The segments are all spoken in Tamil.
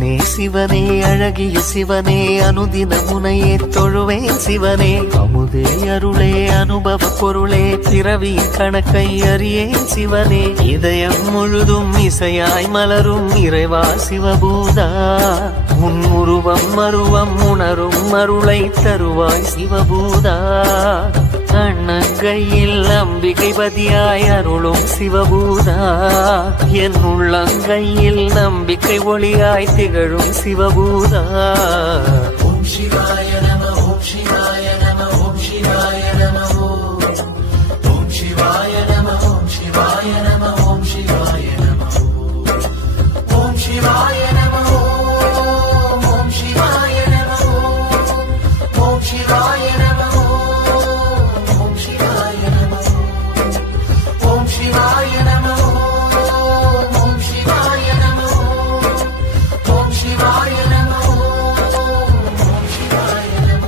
சிவனே சிவனே அழகிய சிவனே அனுதின முனையே தொழுவேன் சிவனே அமுதே அருளே அனுபவ பொருளே பிறவி கணக்கை அறியேன் சிவனே இதயம் முழுதும் இசையாய் மலரும் இறைவா சிவபூதா உன் உருவம் மருவம் உணரும் அருளை தருவாய் சிவபூதா கண்ணங்கையில் அம்பிகை பதியாய் அருளும் சிவபூதா என் உள்ளங்கையில் நம்பிக்கை ஒளியாய் திகழும் சிவபூதா ஓம் சிவாய நம ஓம் சிவாய நம ஓம் சிவாய நம ஓம் சிவாய நம ஓம் சிவாய நம ஓம் சிவாய நம ஓம் சிவாய நம ஓம் சிவாய நம ஓம் சிவாய நம ஓம் சிவாய நம ஓம் சிவாய நம ஓம் சிவாய நம ஓம் சிவாய நம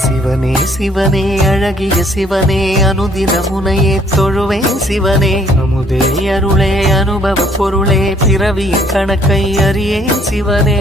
சிவனே சிவனே அழகிய சிவனே அனுதின முனையே தொழுவேன் சிவனே அமுதே அருளே அனுபவ பொருளே பிறவி கணக்கை அறியேன் சிவனே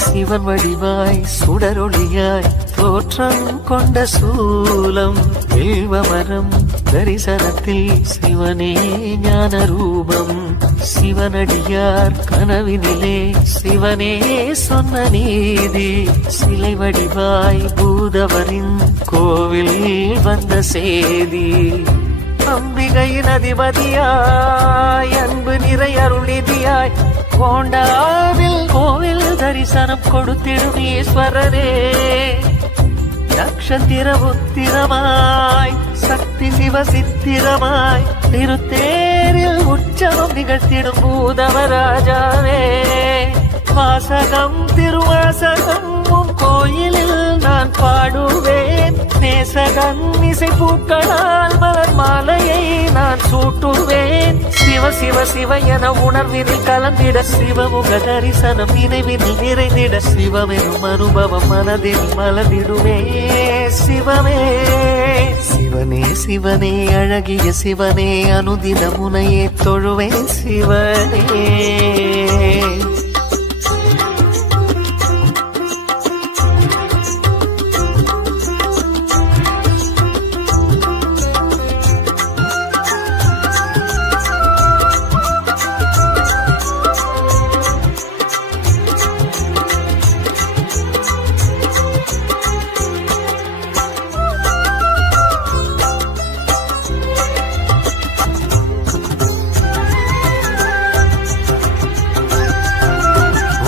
சிவன் வடிவாய் சுடரொளியாய் தோற்றம் கொண்ட சூலம் வில்வமரம் தரிசனத்தில் சிவனே ஞான ரூபம் சிவனடியார் கனவினிலே சிவனே சொன்ன நீதி சிலை வடிவாய் பூதவரின் கோவில் வந்த சேதி அம்பிகையின் அதிபதியாய் அன்பு நிறை அருளிதியாய் கோண்டாவில் கோவில் தரிசனம் கொடுத்திடும் ஈஸ்வரனே நக்ஷத்திர உத்திரமாய் சக்தி சிவ சித்திரமாய் திருத்தேரில் உற்சவம் நிகழ்த்திடும் பூதவராஜாவே வாசகம் திருவாசகம் உன் கோயிலில் நான் பாடுவேன் நேசகன் இசை பூக்களால் மலர் மாலையை நான் சூட்டுவேன் சிவ சிவ சிவ என உணர்வினில் கலந்திட சிவமுக தரிசனம் நினைவினில் நிறைந்திட சிவமெனும் அனுபவம் மனதில் மலர்ந்திடுவே சிவமே சிவனே சிவனே அழகிய சிவனே அனுதின முனையே தொழுவேன் சிவனே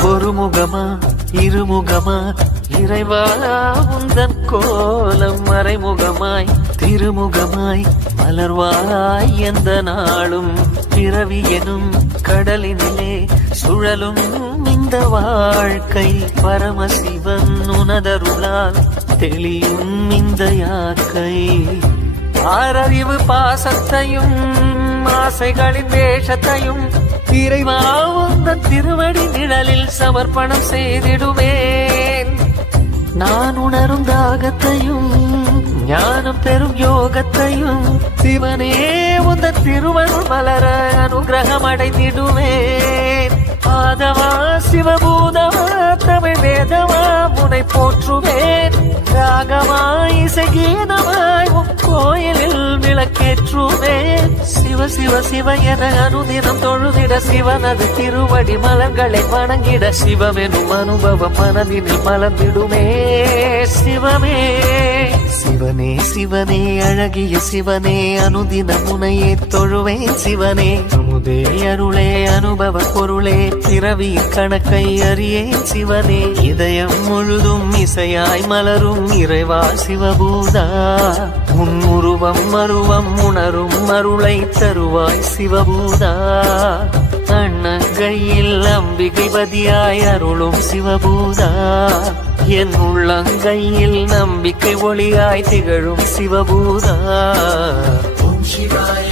ஒரு முகமா இருமுகமா இறைவா உந்தன் கோலம் மறைமுகமாய் திருமுகமாய் மலர்வாய் எந்த நாளும் பிறவி எனும் கடலினிலே சுழலும் இந்த வாழ்க்கை பரமசிவன் உனதருளால் தெளியும் இந்த யாக்கை ஆறறிவு பாசத்தையும் ஆசைகளின் வேஷத்தையும் இறைவா உந்தன் திருவடி நிழலில் சமர்ப்பணம் செய்திடுவேன் நான் உணரும் தாகத்தையும் ஞானம் பெறும் யோகத்தையும் சிவனே உந்தன் திருவருள் மலர அனுகிரகம் அடைந்திடுவேன் ஆதவா சிவபூதவா தமிழ் வேதவா முனை போற்றுவேன் ராகமா இசைகீதமாய் உன் கோயிலில் விளக்கேற்றுவேன் சிவ சிவ சிவ என அனுதினம் தொழுதிட சிவனது திருவடி மலர்களை வணங்கிட சிவமெனும் அனுபவம் மனதினில் மலர்ந்திடுமே சிவமே சிவனே சிவனே அழகிய சிவனே அனுதின முனையே தொழுவேன் சிவனே அமுதே அருளே அனுபவ பொருளே பிறவியின் கணக்கை அறியேன் சிவனே இதயம் முழுதும் இசையாய் மலரும் இறைவா சிவபூதா உன் உருவம் மருவம் உணரும் அருளை தருவாய் சிவபூதா அண்ணங்கையில் அம்பிகை பதியாய் அருளும் சிவபூதா என் உள்ளங்கையில் நம்பிக்கை ஒளியாய் திகழும் சிவபூதா ஓம் சிவாய